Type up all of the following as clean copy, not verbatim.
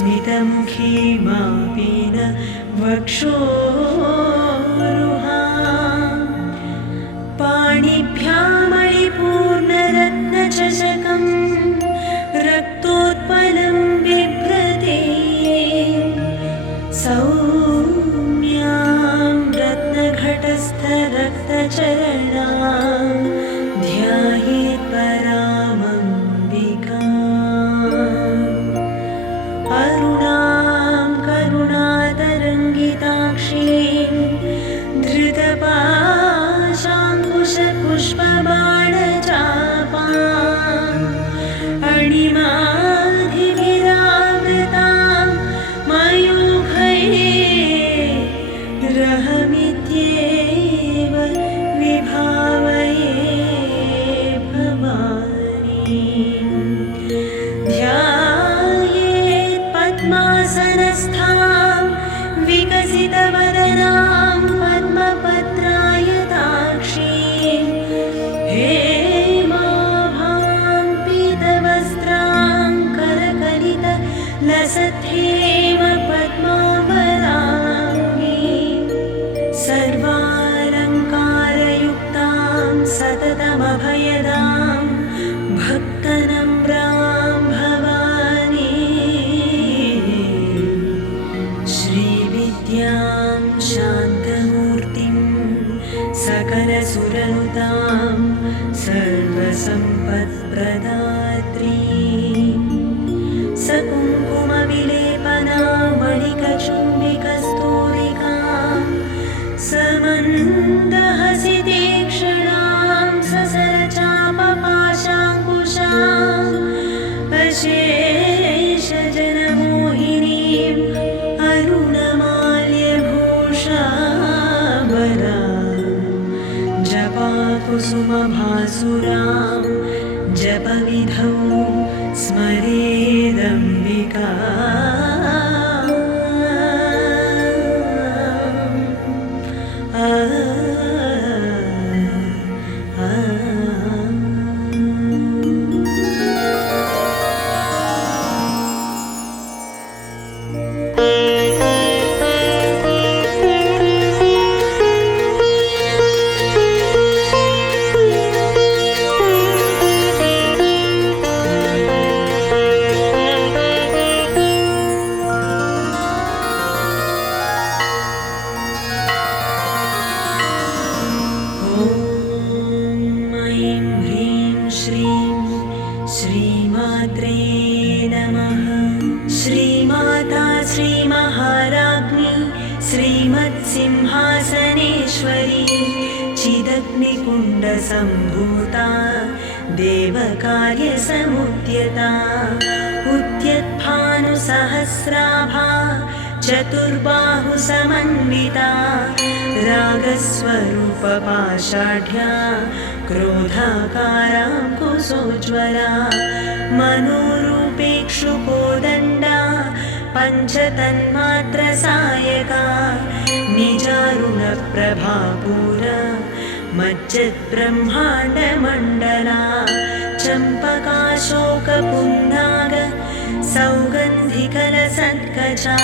स्मितमुखी मापीन वक्षोरुहा पाणिभ्यामणिपूर्णरत्नचषकं रक्तोत्पलं बिभ्रते सौम्यां रत्नघटस्थरक्तचरणां ध्यायेत् परामम्बिकाम् अरुणां करुणातरङ्गिताक्षीं धृतपाशाङ्कुशपुष्पबाणचापाम् अणिमाधिभिरावृतां मयूखैः रहमित्येव विभावये भवानीं ध्यायेत् पद्मासनस्थां विकसितवदनां पद्मपत्रायताक्षीं हेमाभां पीतवस्त्रां करकलितलसद्धेम पद्मावराङ्गीं सर्वालङ्कारयुक्तां सततमभयदां भक्तनम्रां भवानी श्रीविद्यां शान्तमूर्तिं सकलसुरनुतां सर्वसम्पत्प्रदात्रीं सकुङ्कुमविलेपनामणिकचुम्बिकस्तूरिकां समन्दहसितीक्ष्णां ससरचापपाशाङ्कुशाम् अशेषजनमोहिनीम् अरुणमाल्यभूषाबलां जपाकुसुमभासुरां जपविधौ स्मरेदम्बिका श्रीमात्रे नमः। श्रीमाता श्रीमहाराज्ञी श्रीमत्सिंहासनेश्वरी चिदग्निकुण्डसम्भूता देवकार्यसमुद्यता उद्यद्भानुसहस्राभा चतुर्बाहुसमन्विता रागस्वरूपपाषाढ्या क्रोधाकाराङ्कुशोज्ज्वला मनोरूपेक्षुकोदण्डा पञ्चतन्मात्रसायका निजारुणप्रभापूरा मज्जद्ब्रह्माण्डमण्डला चम्पकाशोकपुन्नाग सौगन्धिकलसत्कचा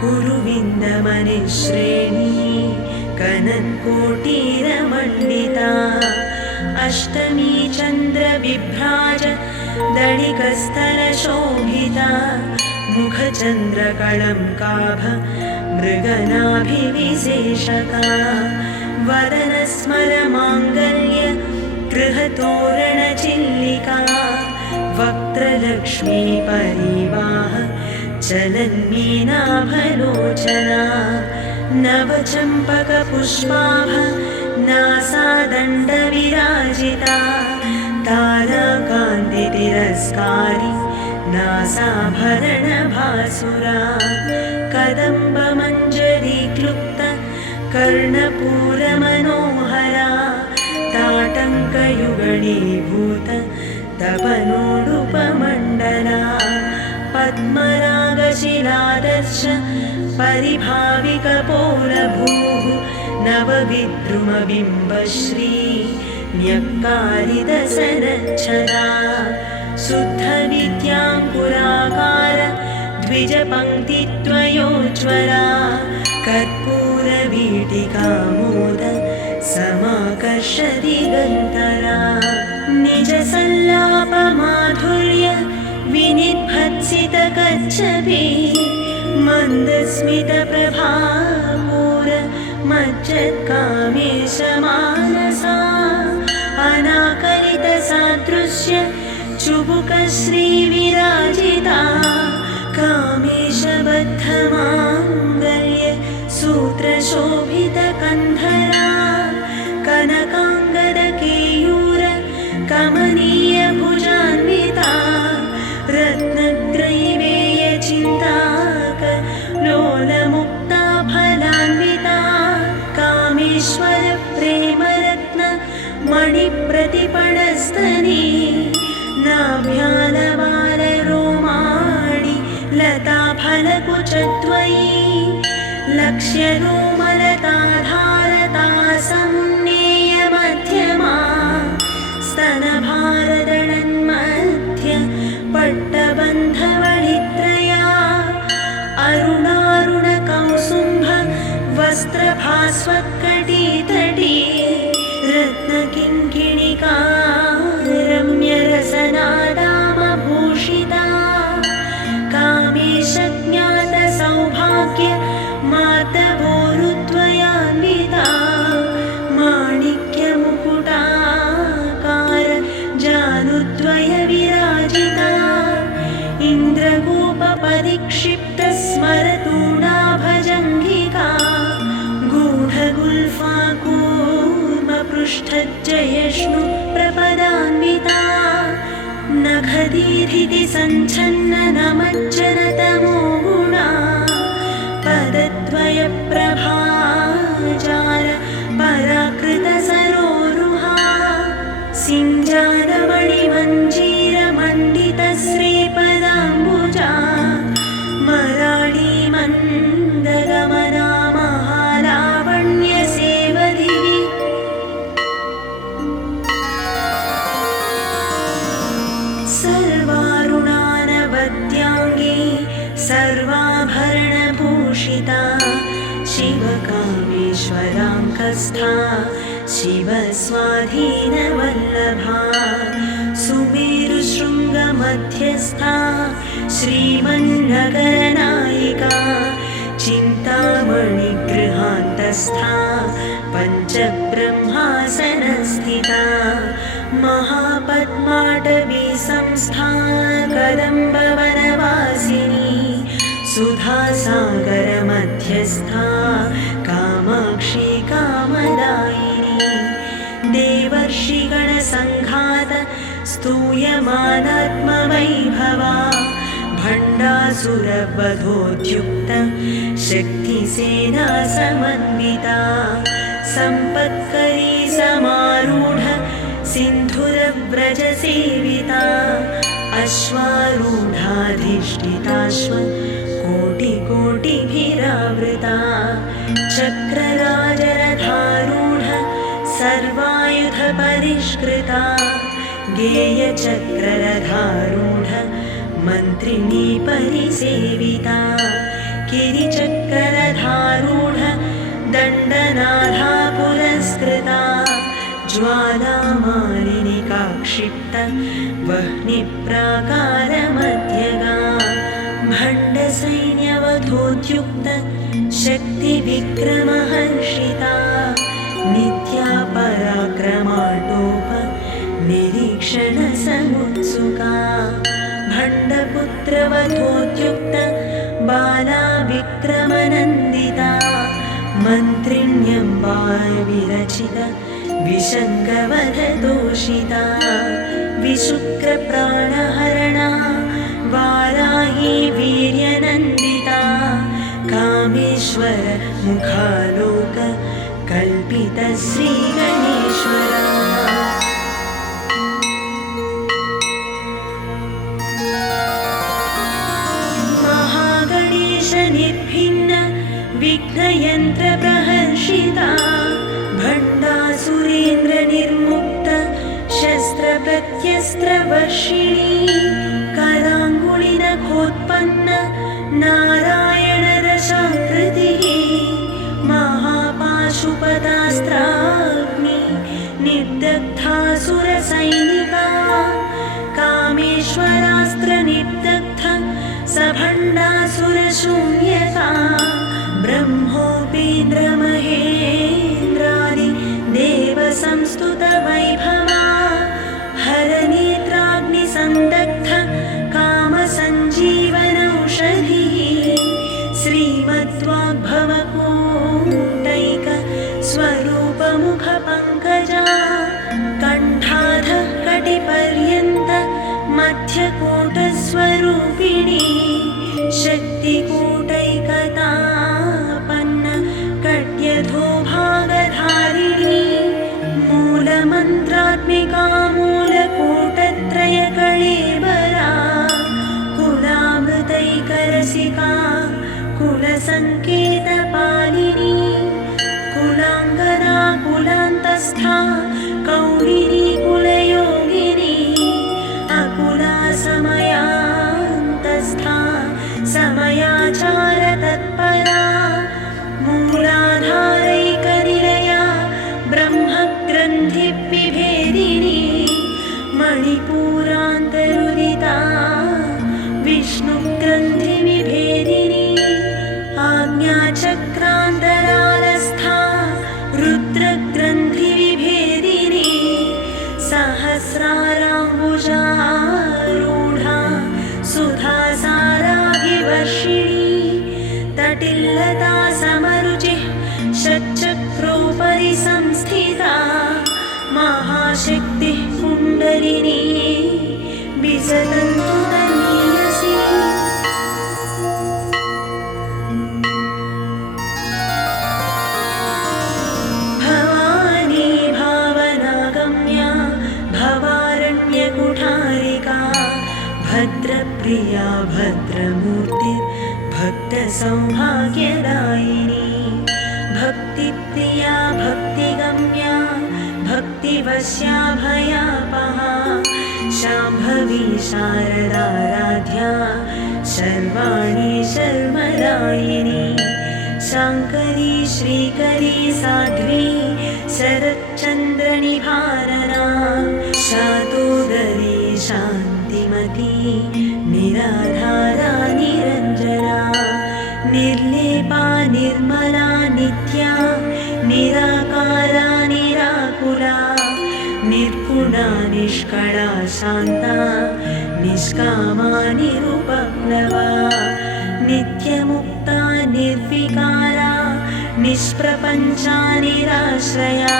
कुरुविन्दमनिश्रेणी कनत्कोटीरमण्डिता अष्टमी चन्द्रविभ्राज दणिकस्थलशोभिता मुखचन्द्रकळङ्काभ मृगनाभिविशेषका वदनस्मरमाङ्गल्य गृहतोरणचिल्लिका वक्त्रलक्ष्मी परिवाह चलन्मीनाभलोचना नवचम्पकपुष्पाभ नासादण्डविराजिता ताराकान्तितिरस्कारी नासाभरणभासुरा कदम्बमञ्जरीक्लुप्त कर्णपूरमनोहरा ताटङ्कयुगणीभूत तपनोडुपमण्डला पद्मरागशिलादर्श परिभाविकपोलभूः नवविद्रुमबिम्बश्री न्यक्कारिदसनच्छदा शुद्धविद्याङ्कुराकार द्वे द्विजपङ्क्तिद्वयोज्ज्वला कर्पूरवीटिकामोद समाकर्षदिगन्तरा निजसल्लापमाधुर्य विनिभत्सितकच्छपि मन्दस्मितप्रभापूर मज्जत्कामेशमानसा अनाकलितसादृश्य चुबुकश्रीविराजिता कामेशबद्धमाङ्गल्य सूत्रशोभितकन्धरा कनकाङ्गदकेयूर कमनीयभुजान्विता रत्नग्रैवेयचिन्ताक लोलमुक्ता फलान्विता कामेश्वर प्रेमरत्न मणिप्रतिपणस्तनी नाभ्यालबालरोमाणि लताफलकुचद्वयी लक्ष्यरोमलताधारता संज्ञेयमध्यमा स्तनभारदळन्मध्य पट्टबन्धवळित्रया अरुणारुणकौसुम्भ वस्त्रभास्वत्कटीतटी रत्नकिङ्किणिका रम्यरसनादामभूषिता कामेशज्ञातसौभाग्य मातवोरुद्वयान्विता माणिक्यमुकुटाकार जानुद्वयविराजिता इन्द्रगोपपरिक्षिप्तस्मरतूणाभजङ्घिका गूढगुल्फाकूर्मपृष्ठज्जयष्णु प्रपदान्विता नखदीधिति सञ्छन्न नमज्जनतमो गुणा पदद्वयप्रभाजार पराकृतसरोरुहा सिञ्जानमणिमञ्जीरमण्डितश्रीपदाम्बुजा मराळीमन्दगमना महालावण्यसेवधिः सर्वारुणानवद्याङ्गी सर्वाभरणभूषिता शिवकामेश्वराङ्कस्था शिवस्वाधीनवल्लभा सुमेरुशृङ्गमध्यस्था श्रीमन्नगरनायिका चिन्तामणिगृहान्तस्था पञ्चब्रह्मासनस्थिता महापद्माटवी संस्था कदम्बवनवासिनी सुधासागरमध्यस्था कामाक्षी कामदायिनी देवर्षिगणसङ्घात स्तूयमानात्मवैभवा भण्डासुरवधोद्युक्त शक्तिसेना समन्विता सम्पत्करी समारूढ सिन्धुरव्रजसेविता अश्वारूढाधिष्ठिताश्व कोटिकोटिभिरावृता चक्रराजरथारूढ सर्वायुधपरिष्कृता गेयचक्ररथारूढ मन्त्रिणी परिसेविता गिरिचक्ररथारूढ दण्डनाथा पुरस्कृता ज्वालामालिनिका क्षिप्त वह्निप्राकारमध्यगा भण्डसैन्यवधोद्युक्त शक्तिविक्रमहर्षिता नित्या पराक्रमाटोप निरीक्षणसमुत्सुका भण्डपुत्रवधोद्युक्त बाला विक्रमनन्दिता मन्त्रिण्यम्बा विरचित विशङ्कवधदोषिता विशुक्रप्राणहरणा वाराही वीर्यनन्दिता कामेश्वर मुखालोक कल्पित श्रीगणेश्वरा महागणेश निर्भिन्न विघ्नयन्त्रप्रहर्षिता भण्डासुरेन्द्र निर्मुक्त शस्त्रप्रत्यस्त्रवर्षिणी कराङ्गुलिनघोषिता ब्रह्मोत्पन्न नारायणरसाकृतिः महापाशुपतास्त्राग्नि निर्दग्धासुरसैनिका कामेश्वरास्त्रनिर्दग्ध सभण्डासुरशून्यका ब्रह्मोपेन्द्रमहेन्द्रादि देवसंस्तुतवैभवा हरनेत्राग्निसन्दग्ध कामसञ्जीवनौषधिः श्रीमद्वाग्भवकूटैक स्वरूपमुखपङ्कजा कण्ठाधः कटिपर्यन्त मध्यकूटस्वरूपिणी शक्तिकूटैकतापन्न कट्यधोभागधारिणी मूलमन्त्रात्मिका मूलकूटत्रयकळेबरा कुलामृतैकरसिका कुलसङ्केतपालिनी कुलाङ्गना कुलान्तस्था कौलिनी कुलयोगिनी अकुला समयान्तस्था समयाचारतत्परा मूलाधारैकनिलया ब्रह्मग्रन्थिविभेदिनी मणिपूरान्तरुदिता विष्णुग्रन्थिविभेदिनी आज्ञाचक्रान्तरालस्था रुद्रग्रन्थिविभेदिनी सहस्राराम्बुजारूढा सुधासाराभिवर्षिणी तटिल्लता समरुचिः षट्चक्रोपरि संस्थिता महाशक्तिः कुण्डलिनी विसदन्तु तनीयसी भवानी भावनागम्या भवारण्यकुठारिका भद्रप्रिया भद्रमूर्तिर्भक्तसौभाग्यदायिनी भक्तिप्रिया भक्तिगम्या भक्तिवश्या भयापहा शाम्भवी शारदाराध्या शर्वाणी शर्मदायिनी शाङ्करी श्रीकरी साध्वी शरच्चन्द्रनिभारना शातोदरी शान्तिमती निराधारा निरञ्जना निर्लेपा निर्मला नित्या निराकारा निराकुला निर्गुणा निष्कळा शान्ता निष्कामा निरुपप्लवा नित्यमुक्ता निर्विकारा निष्प्रपञ्चा निराश्रया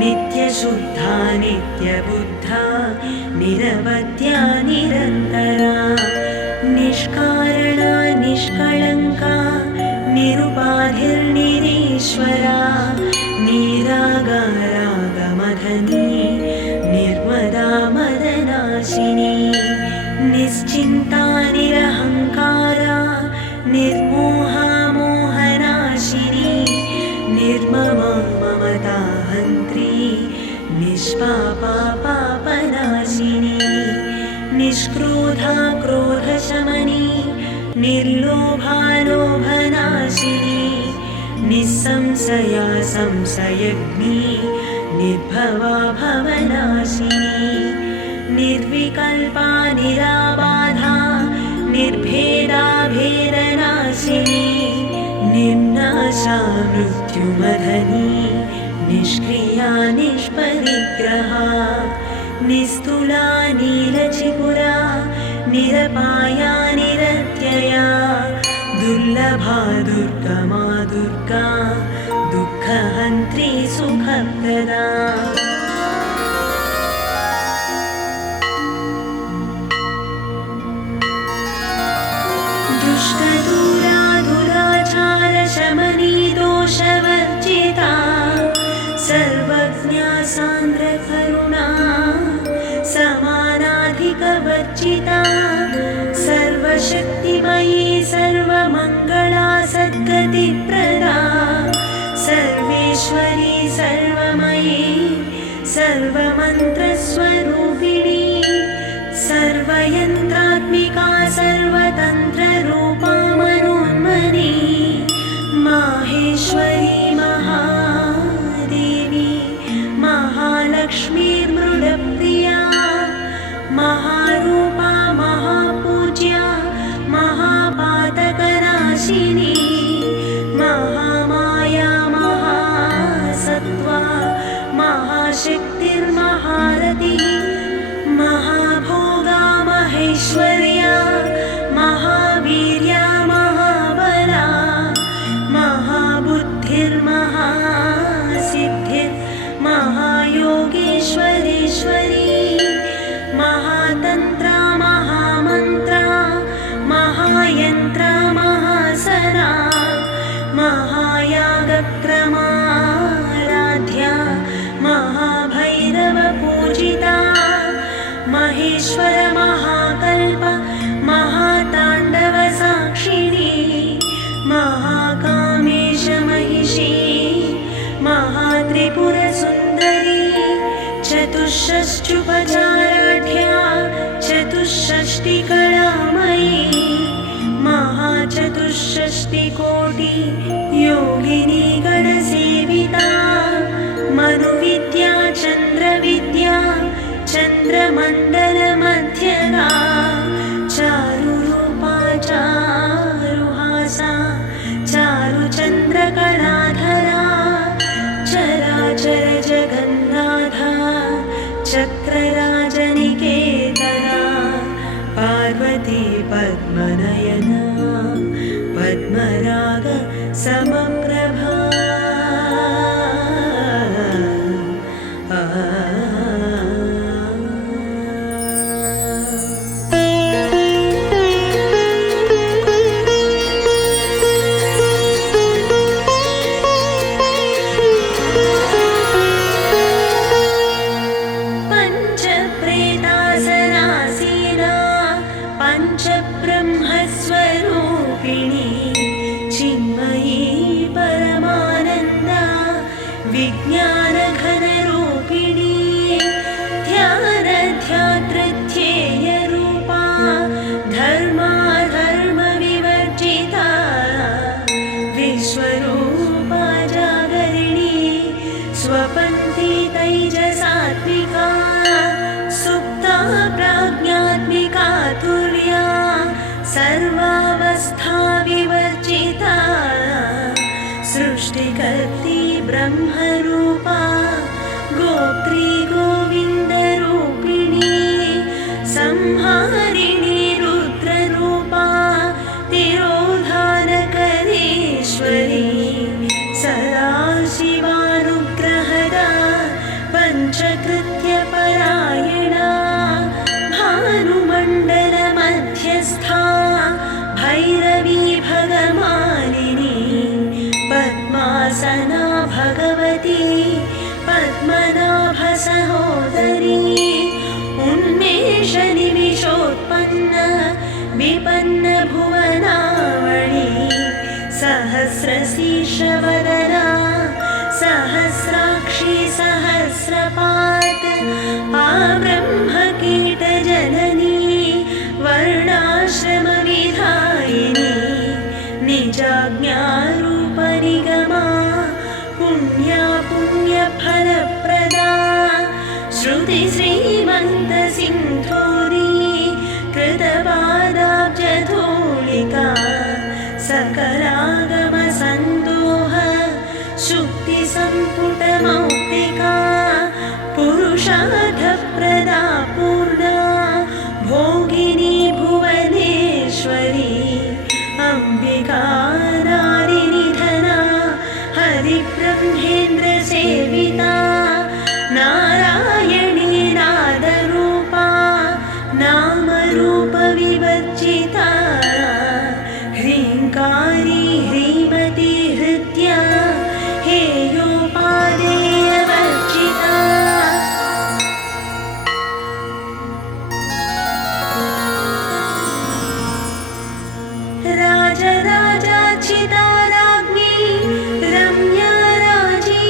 नित्यशुद्धा नित्यबुद्धा निरवध्या निरन्तरा निष्कारणा निष्कळङ्का निरुपाधिर्निरीश्वरा निरागारागमधनी निर्मदा मदनाशिनी निश्चिन्ता निरहङ्कारा निर्मोहा मोहनाशिनी निर्ममा ममता हन्त्री निष्पापा पापनाशिनी निष्क्रोधा क्रोधशमनी निर्लोभा लोभनाशिनी निस्संशया संशयग्नी निर्भवा भवनाशिनी निर्विकल्पा निराबाधा निर्भेदा भेदनाशिनी निर्नाशा मृत्युमधनी निष्क्रिया निष्परिग्रहा निस्तुला नीलचिपुरा निरपाया निरत्यया दुर्लभा दुर्गमा दुर्गा दुःखहन्त्री सुखप्रदा दुष्टदूरा दुराचारशमनी दोषवर्जिता सर्वज्ञा सान्द्रकरुणा समानाधिकवर्जिता सर्वशक्तिमयी सर्वमङ्गला सद्गतिप्रदा सर्वेश्वरी सर्वमयी सर्वमन्त्रस्वरूपिणी सर्वयन्त्रात्मिका सर्व महानाशिनी महामाया महासत्त्वा महाशक्तिर्महारथिः महाभोगा महेश्वर्या महावीर्या महाबला महाबुद्धिर्महासिद्धिर्महायोगेश्वरीश्वरी महातन्त्रा महामन्त्रा महायन्त्रा महासना महायागक्रमाराध्या महाभैरवपूजिता महेश्वर महाकल्प महाताण्डवसाक्षिणी महाकामेश महिषी महात्रिपुरसुन्दरी चतुष्षष्ट्युपचाराढ्या चतुष्षष्टिकलामयी महाचतुष्षष्टिकोटि योगिनी गणसेविता मनुविद्या चन्द्रविद्या चन्द्रमण्डलमध्यगा चारुरूपा चारुहासा चारुचन्द्रकलाधरा चराचर जगन्नाथा चक्रराजनिकेतना पार्वती पद्मनयना पद्मराग समप्रभा पञ्चप्रेतासनासीना पञ्चब्रह्मस्वरूपिणी चिन्मयी परमानन्दा विज्ञानघनरूपिणी ध्यानध्यातृध्येयरूपा धर्माधर्मविवर्जिता विश्वरूपा जागरिणी स्वपन्थी तैजसात्मिका सुप्ता प्राज्ञात्मिका तुर्या सर्वावस्था विवर्जिता सृष्टिकर्त्री ब्रह्मरूपा गोत्री गोविन्दरूपिणी संहारिणी रुद्ररूपा तिरोधानकरेश्वरी सदाशिवानुग्रहदा पञ्चकृत्यपरायणा भानुमण्डलमध्यस्था भैरवी भगमालिनी पद्मासना भगवती पद्मनाभसहोदरी उन्मेषनिमिषोत्पन्न विपन्नभुवनावळी सहस्रशीर्षवदना सहस्राक्षी सहस्रपाद आब्रह्मकीटजननी वर्णाश्रमविधायिनी निजाज्ञारूपनिगमा पुण्या पुण्यफलप्रदा श्रुतिश्रीमन्तसिन्धूरी कृतपादाब्जधूलिका सकलागमसन्दोह शुक्तिसम्पुटमौक्तिका पुरुषार्थप्रदा पूर्णा भोगिनी भुवनेश्वरी अम्बिका नारिनिधना हरिब्रह्मेन्द्रसेविता नारायणी नादरूपा नामरूपविवर्जिता ह्रीङ्कारी ह्रीमती हृद्या हेयोपादेयवर्जिता राजराजार्चिता राज्ञी रम्या राजी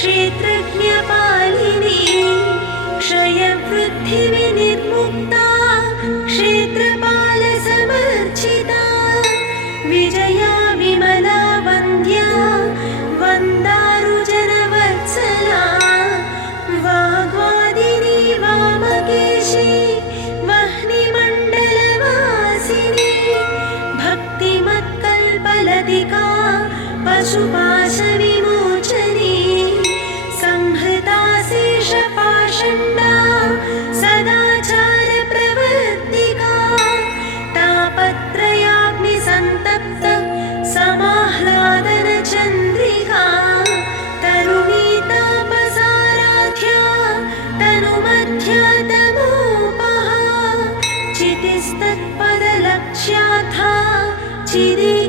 क्षेत्रज्ञपालिनी क्षयवृद्धिविनिर्मुक्ता क्षेत्रपालसमर्चिता विजया विमला वन्द्या वन्दारुजनवत्सला वाग्वादिनी वामकेशी वह्निमण्डलवासिनी भक्तिमत्कल्पलतिका पशुपाशविमोचनी संहृता शेषपाषण्डा सदाचारप्रवर्तिका तापत्रयाग्निसन्तप्त समाह्लादनचन्द्रिका तरुणी तापसाराध्या तनुमध्या तमोपहा चितिस्तत्पदलक्ष्याथा चिदिकरसरूपिणी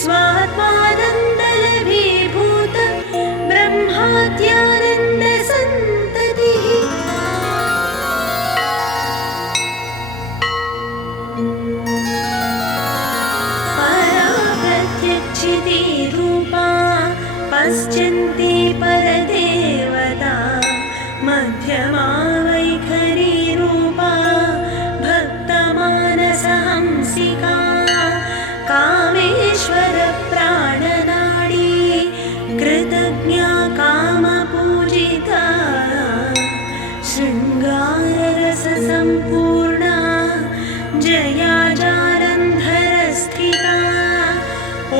स्वात्मानन्दलभीभूत ब्रह्माद्यानन्दसन्ततिः परा प्रत्यक्षितिरूपा पश्यन्ति परदेवता मध्यमा वैखरीरूपा भक्तमानसहंसिका कामेश्वरप्राणनाडी कृतज्ञा कामपूजिता शृङ्गाररससम्पूर्णा जया जालन्धरस्थिता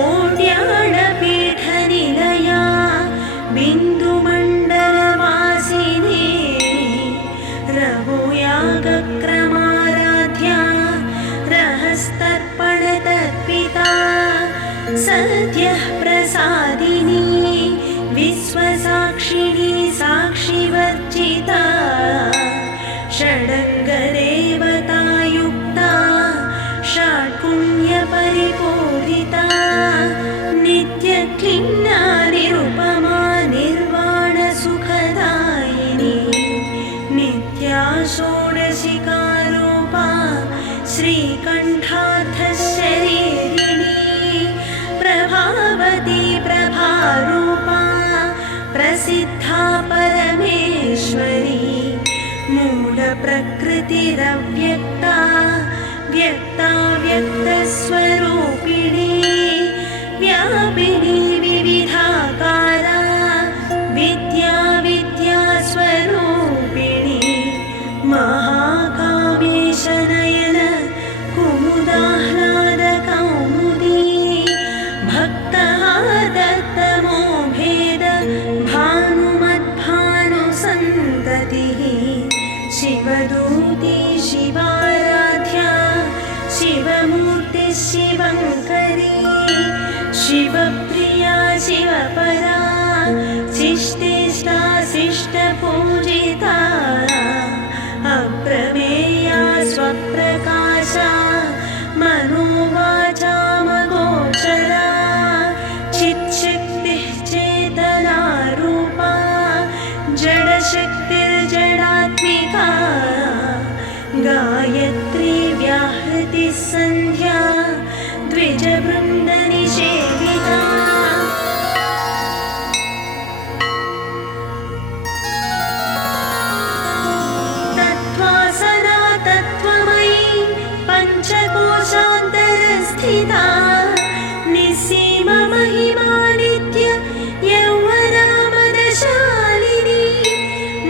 ओड्याणपीठनिलया बिन्दुमण्डलवासिनी रघुयागक्रमाराध्या रहस्तर्पणतर्पिता सद्यः प्रसादिनी विश्वसाक्षिणी साक्षिवर्जिता षडङ्गदेवतायुक्ता षट्पुण्यपरिपूरिता नित्यक्लिन्ना निरुपमा निर्वाणसुखदायिनी नित्या षोडशिकारूपा श्रीकण्ठार्थशरीरिणी प्रभावती प्रभारूपा प्रसिद्धा परमेश्वरी मूलप्रकृतिरव्यक्ता व्यक्ता व्यक्तस्वरूपिणी व्यापिनी विविधाकारा विद्या विद्यास्वरूपिणी महाकामेशनयन कुमुदाह्लादकौमुदी भक्तः दत्तमोभेद भानुमद्भानुसन्ततिः शिवदूती शिवाराध्या शिवमूर्तिः शिवङ्करी शिवप्रिया शिवपरा शिष्टेष्टा शिष्टपूजिता अप्रमेया स्वप्रकाशा मनोवाचामगोचरा चित्शक्तिः चेतनारूपा जडशक्तिर्जडात्मिका गायत्री व्याहृतिः सन्ध्या द्विजवृन्दनिषेविता तत्त्वासना तत्त्वमयी पञ्चकोशान्तरस्थिता निःसीममहिमानित्य यौवनामदशालिनी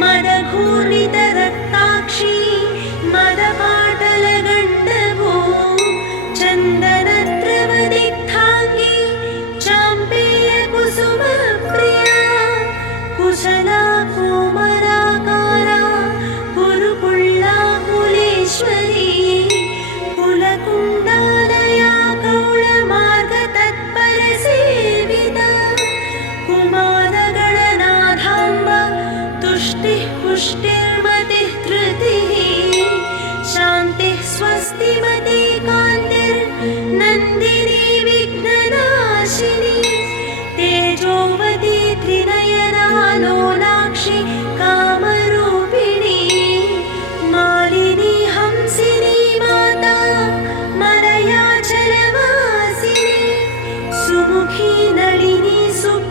मदघूर्णितरक्ताक्षी मदपाटलगण्डभू चन्दनद्रवदिग्धाङ्गी चाम्पेयकुसुमप्रिया कुशला कोमलाकारा कुरुकुल्लाकुलेश्वरी कुलकुण्डालया कौळमार्गतत्परसेविता कुमारगणनाथाम्बा तुष्टिः पुष्टिर्मतिः धृतिः शान्तिः स्वस्तिमती कान्तिर्नन्दिनी विघ्ननाशिनी तेजोवती त्रिनयना लोलाक्षि कामरूपिणी मालिनी हंसिनी माता मलयाचलवासिनी सुमुखी नलिनी सुप्रिया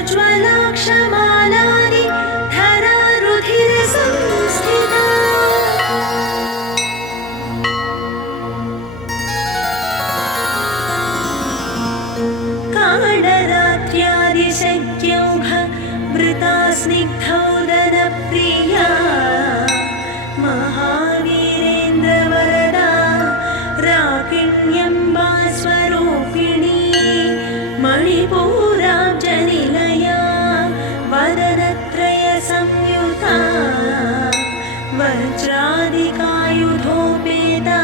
प्रोज्ज्वलाक्षमालानि धरा रुधिरसंस्थिता कालरात्र्यादिशक्यौघ वृता स्निग्धौदनप्रिया महावीरेन्द्रवरदा राकिण्यम्बा स्वरूपिणी मणिपूराब्जनिलया वदनत्रयसंयुता वज्रादिकायुधोपेता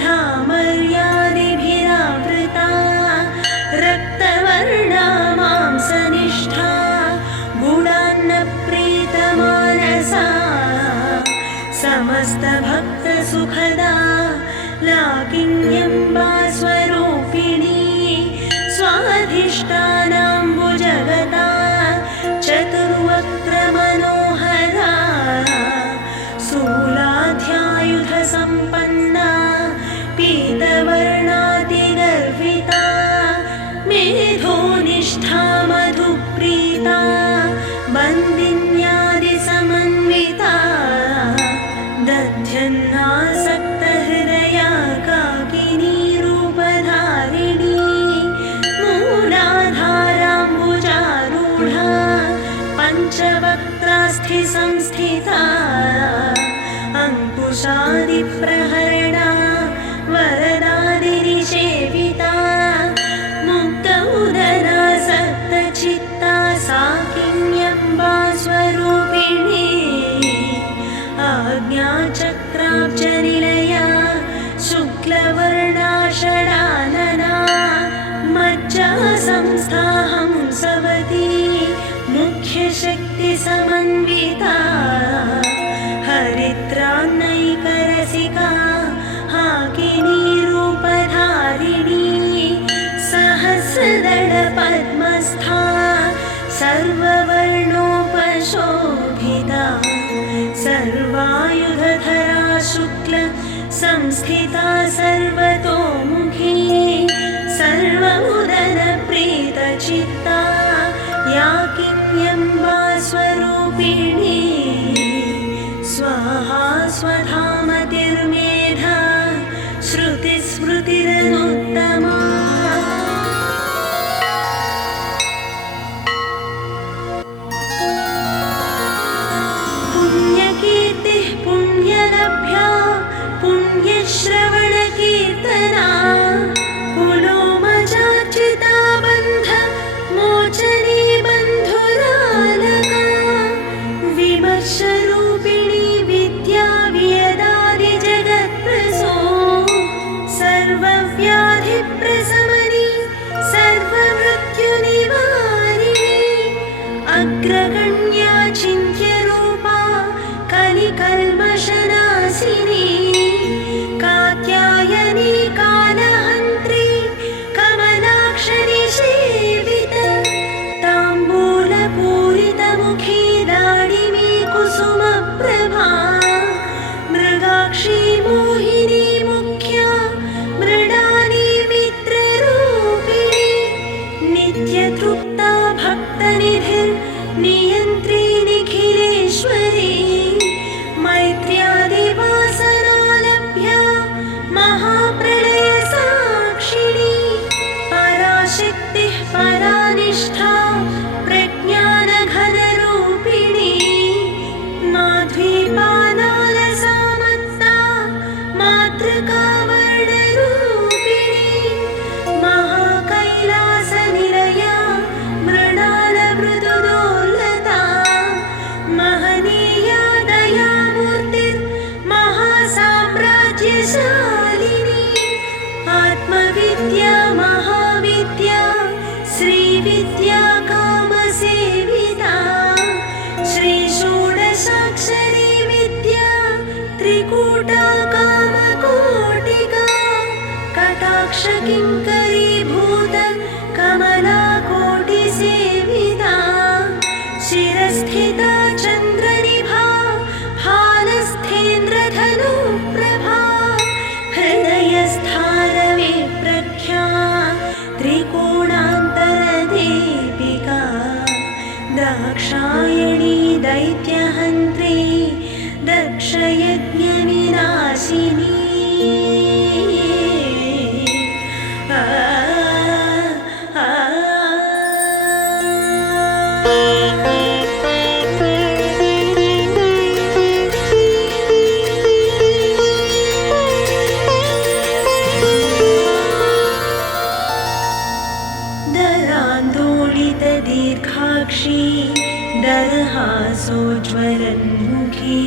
ढामर्यादिभिरावृता रक्तवर्णा मांसनिष्ठा गुणान्नप्रीतमानसा समस्तभक्तसुखदा लाकिन्यम्बा स्वरूपिणी स्वाधिष्ठानाम्बुजगता चतुर्वक्त्रमनोहरा शूलाध्यायुधसम्पन्ना पीतवर्णातिगर्विता मेधोनिष्ठा मधुप्रीता बन्दिन्यादिसमन्विता दध्यन्नासक्तहृदया काकिनी रूपधारिणी मूलाधाराम्बुजारूढा पञ्चवक्त्रास्थिसंस्थिता अङ्कुशादिप्रहरणा वरदादिनिषेविता मुक्तौदरासक्तचित्ता साकिन्यम्बा स्वरूपिणी आज्ञाचक्राब्जनिलया शुक्लवर्णा षडानना मज्जासंस्था हंसवती मुख्यशक्तिसमन्विता हरिद्रान्नैकरसिका हाकिनी रूपधारिणी सहस्रदलपद्मस्था सर्ववर्णोपशोभिता सर्वायुधधरा शुक्ल संस्थिता सर्वतोमुखी सर्वमुदनप्रीतचित्ता याकिन्यम्बा स्वरूपिणी स्वाहा स्वधामतिर्मेधा श्रुतिस्मृतिरनुत्तमा पुण्यकीर्तिः पुण्यलभ्या पुण्यश्रवणकीर्तना पुलोमजार्चिता बन्ध मोचनी बन्धुरालका विमर्शरूपिणी विद्या वियदादिजगत्प्रसो सर्वव्याधिप्रशमनी सर्वमृत्युनिवारिणी अग्रगण्या चिन्त्यरूपा कलिकल्मषनाशिनी कात्यायनी कालहन्त्री कमलाक्षनिषेवित ताम्बूलपूरितमुखी दाडिमी कुसुमप्रभा मृगाक्षी मोहिनी मुख्या मृडानी मित्ररूपिणी नित्यतृप्ता भक्तनिधिर्नियन्त्री निखिलेश्वरी मैत्र्यादिवासनालभ्या महाप्रलयसाक्षिणी पराशक्तिः परानिष्ठा प्रज्ञानघनरूपिणी माध्वीपानालसामत्ता मातृकावर्णरूपिणी महाकैलासनिलया मृणालमृदुदोलता महनीया दयामूर्तिर्महासाम्राज्यशालिनी आत्मविद्या महाविद्या श्रीविद्या कामसेविता श्रीषोडशाक्षरी विद्या त्रिकूटा कामकोटिका कटाक्षकिङ्करीभूत कमलाकोटिसेविता शिरस्थिता चन्द्रनिभा फालस्थेन्द्रधनुप्रभा हृदयस्थारविप्रख्या त्रिकोणान्तरदीपिका दाक्षायणी दैत्यहन्त्री दक्षयज्ञविनाशिनी दीर्घाक्षी दरहासोज्ज्वलन्मुखी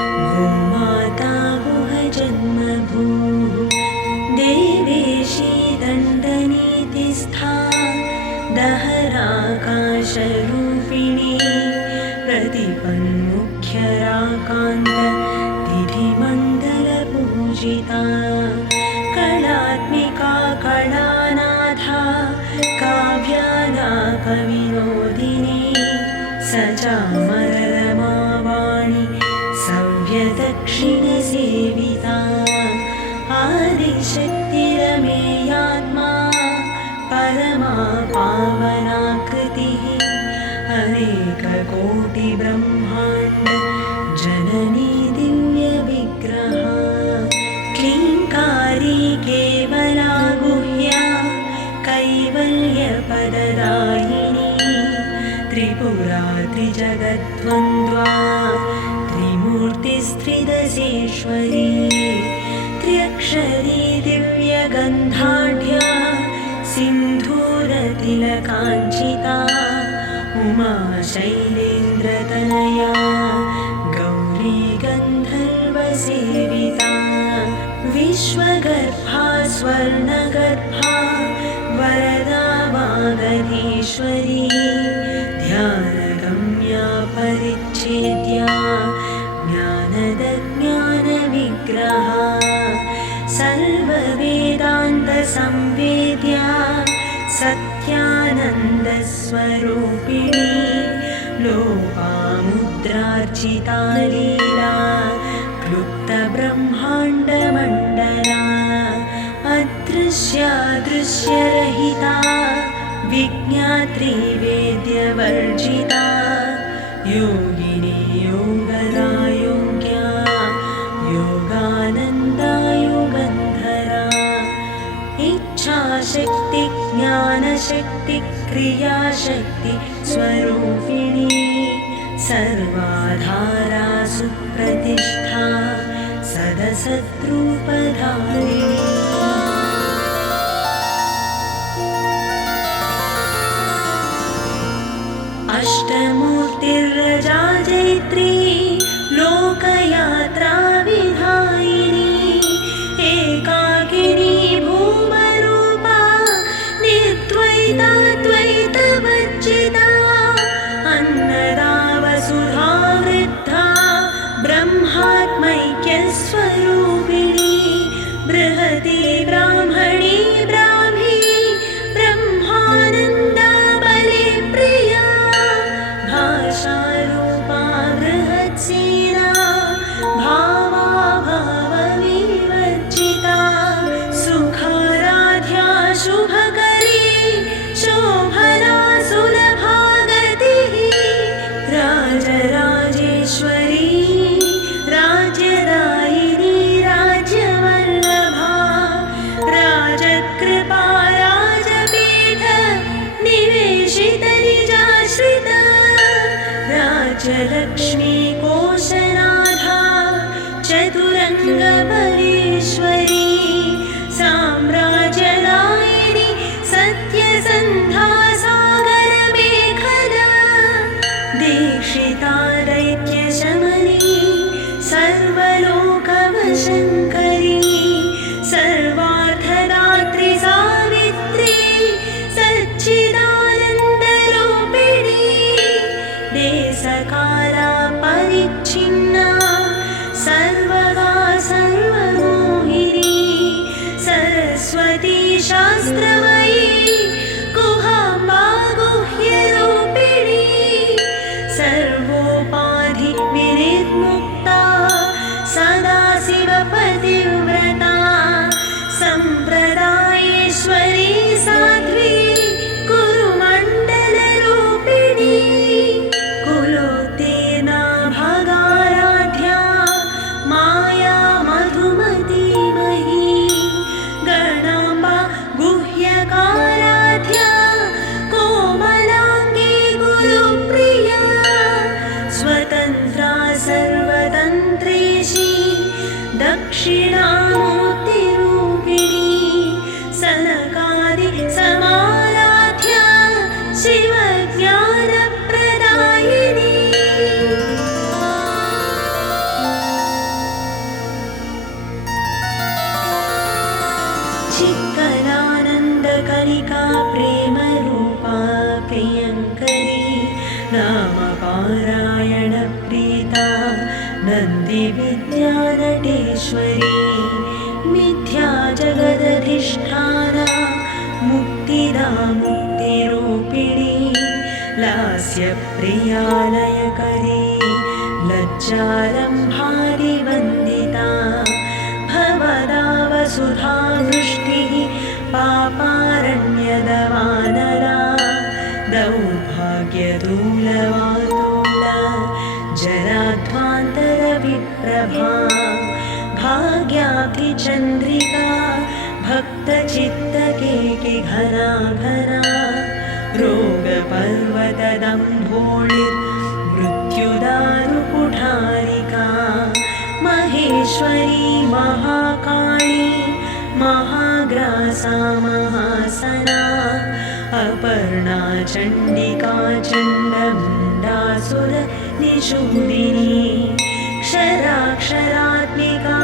गुरुमूर्तिर्गुणनिधिर्गोमाता गुहजन्मभूः देवेशी दण्डनीतिस्था दहराकाशरूपिणी प्रतिपन्मुख्यराकान्त तिथिमण्डलपूजिता कलात्मिका कलानाथा काव्यालापविनोदिनी सचामररमावाणी सव्यदक्षिणसेविता आदिशक्तिरमेयात्मा परमा पावनाकृतिः अनेककोटिब्रह्माण्ड जननी दिव्यविग्रहा क्लीङ्कारी केवला गुह्या कैवल्यपददायिनी त्रिपुरा त्रिजगद्वन्द्वा त्रिमूर्तिस्त्रिदशेश्वरी त्र्यक्षरी दिव्यगन्धाढ्या सिन्धूरतिलकाञ्चिता उमा शैलेन्द्रतनया गौरी गन्धर्वसेविता विश्वगर्भा स्वर्णगर्भा वरदा वागधीश्वरी ध्यानगम्या परिच्छेद्या ज्ञानदज्ञानविग्रहा सर्ववेदान्तसंवेद्या सत्यानन्दस्वरूपिणी लोपामुद्रार्चिता लीला क्लुप्तब्रह्माण्डमण्डला अदृश्यादृश्यरहिता विज्ञात्री वेद्यवर्जिता योगिनी योगदा योग्या योगानन्दा युगन्धरा इच्छाशक्ति ज्ञानशक्ति क्रियाशक्ति स्वरूपिणी सर्वाधारा सुप्रतिष्ठा सदसद्रूपधारिणी अष्टमूर्तिर्रजा जैत्री लोकयात्रा विधायिनी एकाकिनी भूमरूपा निर्द्वैता द्वैतवर्जिता अन्नदा वसुधा वृद्धा ब्रह्मात्मैक्यस्वरूपिणी बृहती कालिका प्रेमरूपा प्रियङ्करी नामपारायणप्रीता नन्दिविद्यानटेश्वरी मिथ्या जगदधिष्ठाना मुक्तिदा मुक्तिरूपिणी लास्यप्रियालयकरी लज्जारम्भादिवन्दिता भवदावसुधा वृष्टिः पापारण्यदवानरा दौर्भाग्यदूलवातूल जराध्वान्तरविप्रभा भाग्याब्धिचन्द्रिका भक्तचित्तकेकिघना घना रोगपर्वतदम्भोळिर्मृत्युदारुकुठारिका महेश्वरी महाकाली महाग्रासा महासना अपर्णा चण्डिका चण्डमुण्डासुर निषूदिनी क्षराक्षरात्मिका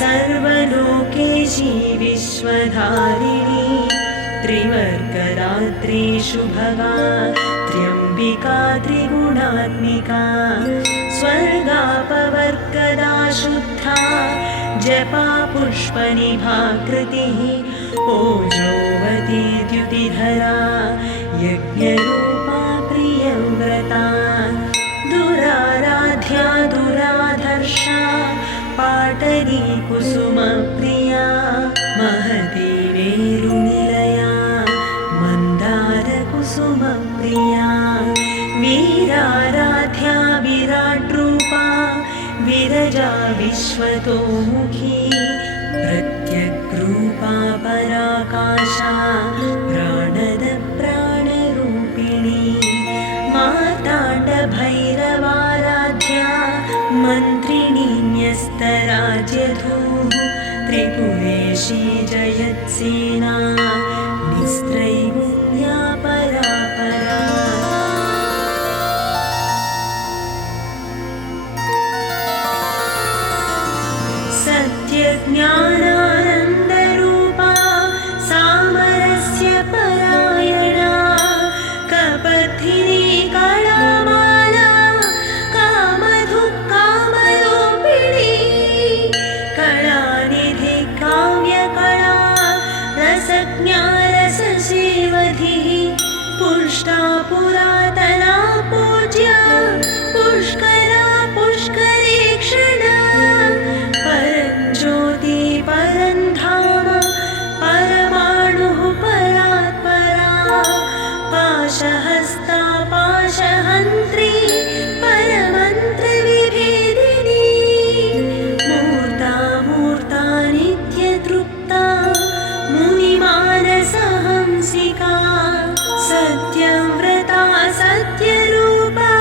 सर्वलोकेशी विश्वधारिणी त्रिवर्गरात्रि शुभगा त्र्यम्बिका त्रिगुणात्मिका स्वर्गापवर्गदा शुद्धा जपा पुष्पनिभाकृतिः ओजोवती द्युतिधरा यज्ञरूपा प्रियव्रता दुराराध्या दुराधर्षा पाटली कुसुमप्रिया महती मेरुनिलया मन्दारकुसुमप्रिया वीराराध्या विराट्रूपा विरजा विश्वतोमुखी प्रत्यग्रूपा पराकाशा प्राणद प्राणरूपिणी मार्ताण्डभैरवाराध्या मन्त्रिणी न्यस्तराज्यधूः त्रिपुरेशी जयत्सेना निस्त्रैगुण्या परापरा सत्यज्ञानानन्दरूपा सामरस्य परायणा कपथिनी कलामाला कामधुक्कामरूपिणी कलानिधि काव्यकला रसज्ञा रससेवधिः पुष्टा पुरातना पूज्या पुष्करा पुष्करेक्षणा परञ्ज्योति परन्धाम परमाणुः परात्परा पाशहस्ता पाशहन्त्री परमन्त्रविभेदिनी मूर्ता मूर्ता नित्यतृप्ता मुनिमानसहंसिका सत्यव्रता सत्यरूपा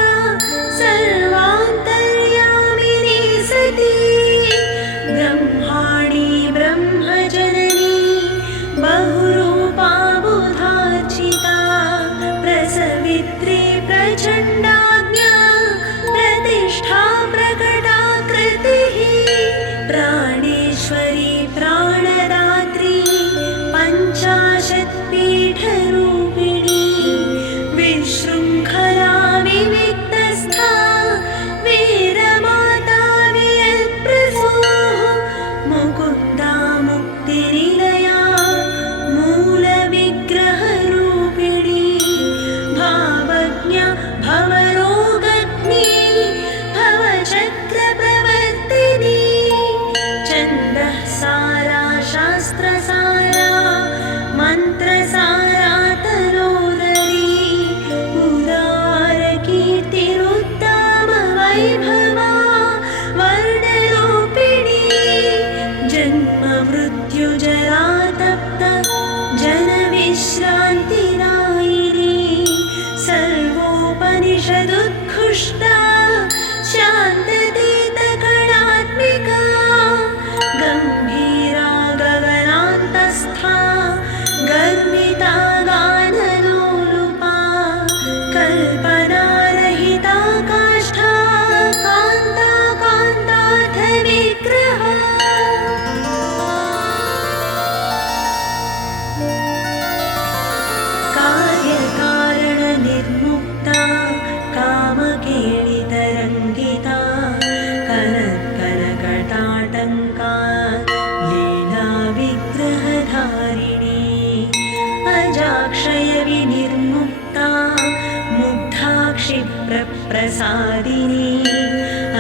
प्रसादिनी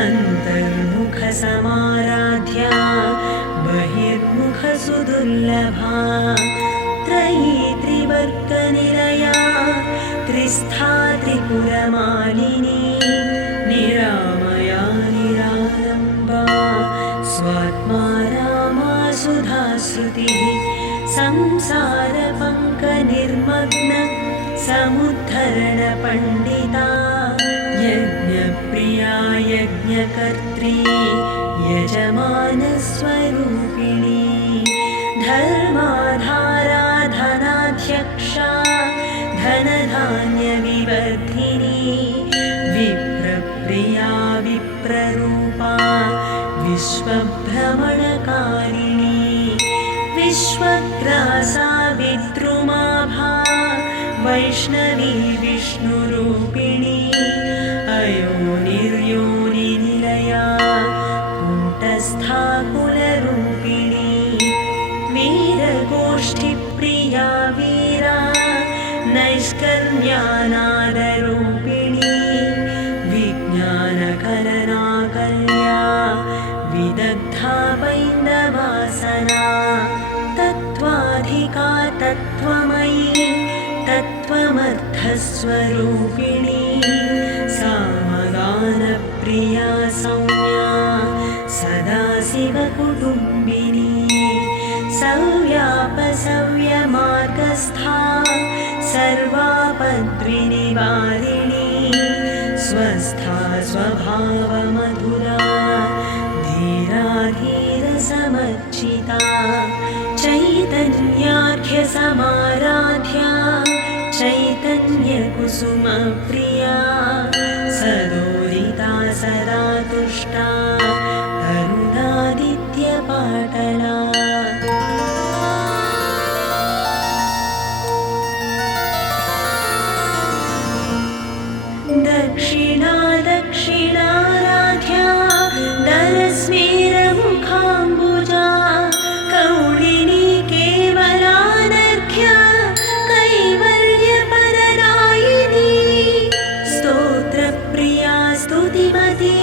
अन्तर्मुखसमाराध्या बहिर्मुखसुदुर्लभा त्रयी त्रिवर्गनिलया त्रिस्था त्रिपुरमालिनी निरामया निरालम्बा स्वात्मा रामा सुधाश्रुतिः संसारपङ्कनिर्मग्न समुद्धरणपण्डिता यज्ञप्रिया यज्ञकर्त्री यजमानस्वरूपिणी धर्माधारा धनाध्यक्षा धनधान्यविवर्धिनी विप्रप्रिया विप्ररूपा विश्वभ्रमणकारिणी विश्वग्रासा विद्रुमाभा वैष्णवी विष्णुरूपिणी अयोनिर्योनिनिलया कूटस्था कुलरूपिणी वीरगोष्ठिप्रिया वीरा नैष्कर्म्यानादरूपिणी विज्ञानकलनाकल्या विदग्धा पैन्दवासना तत्त्वाधिका तत्त्वमयी तत्त्वमर्थस्वरूपिणी सामगानप्रिया सौम्या सदाशिवकुटुम्बिनी सव्यापसव्यमार्गस्था सर्वापद्विनिवारिणी स्वस्था स्वभावमधुरा धीराधीरसमर्चिता चैतन्याख्यसमाराध्या चैतन्यकुसुमप्रिया सदोदिता सदा तुष्टा तरुणादित्यपाटला दक्षिणा दक्षिणाराध्या दरस्मेरमुखाम्बुजा कौलिनी केवलानर्घ्या कैवल्यपददायिनी स्तोत्रप्रिया स्तुतिमती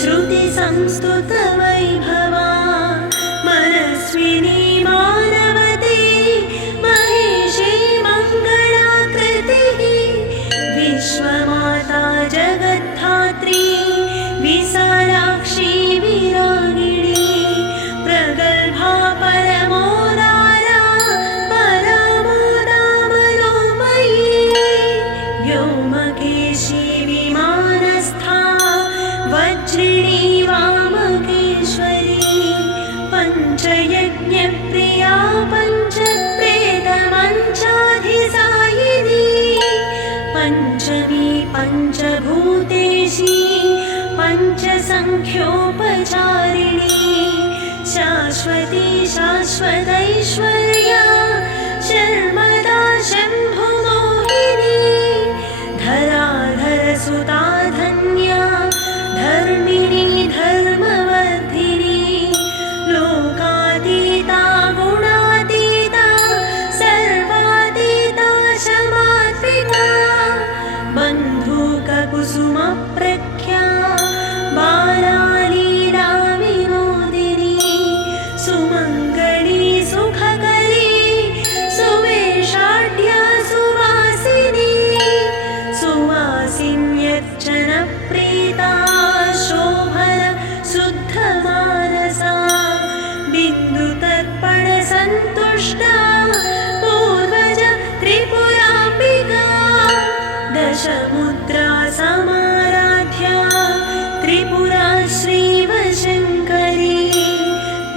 श्रुतिसंस्तुतवैभवा मनस्विनी मानवती महेशी मङ्गलाकृतिः विश्वमाता जगद्धात्री विशालाक्षी विरागिणी प्रगल्भा परमोदारा परामोदामनोमयी व्योमकेशी विमानस्था वज्रिणी वामकेश्वरी पञ्चयज्ञप्रिया पञ्चप्रेतमञ्चाधिसायिनी पञ्चमी पञ्चभूतेशी पञ्चसङ्ख्योपचारिणी शाश्वती शाश्वतैश्वर्या शर्मदा शम्भुमोहिनी धराधरसुता धन्या धर्मिणी धर्मवर्धिनी लोकातीता गुणातीता सर्वातीता शमात्मिका बन्धुककुसुमप्रख्या बालालीला विनोदिनी सुमङ्गली सुखकरी सुवेशाढ्या सुवासिनी सुवासिन्यर्चनप्रीता शोभन शुद्धमानसा बिन्दुतर्पणसन्तुष्टा पूर्वज त्रिपुराम्बिका दशमुद्रा समाराध्या त्रिपुरा श्रीवशङ्करी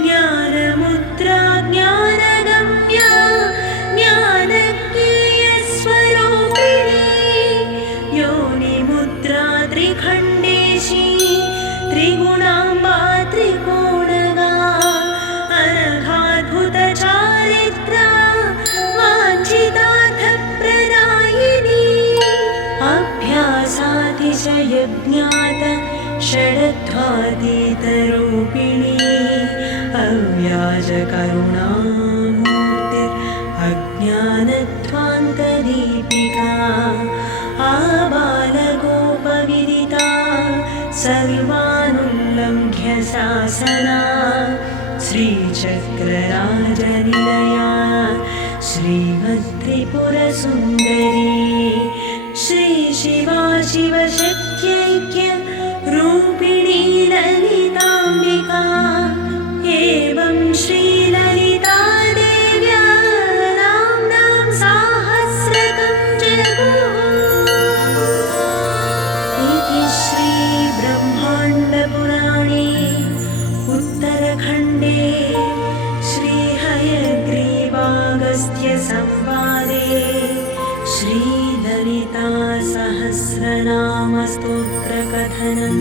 ज्ञानमुद्रा ज्ञानगम्या ज्ञानज्ञेयस्वरूपिणी योनिमुद्रा त्रिखण्डेशी त्रिगुणाम्बा त्रिकोणगा अनघाद्भुतचारित्रा वाञ्छितार्थप्रदायिनी अभ्यासातिशयज्ञात षडध्वातीतरूपिणी अव्याजकरुणामूर्तिरज्ञानध्वान्तदीपिका आबालगोपवि सविवानुल्लङ्घ्य शासना श्रीचक्रराजनिलया श्रीमत्त्रिपुरसुन्दरी श्रीशिवा शिवशक्त्यैक्य रूपिणी ललिताम्बिका एवं श्रीललिता देव्या नाम्नां साहस्रकं जगुः इति श्रीब्रह्माण्डपुराणे उत्तरखण्डे श्रीहयग्रीवागस्त्यसंवादे श्रीललितासहस्रनामस्तोत्रकथनं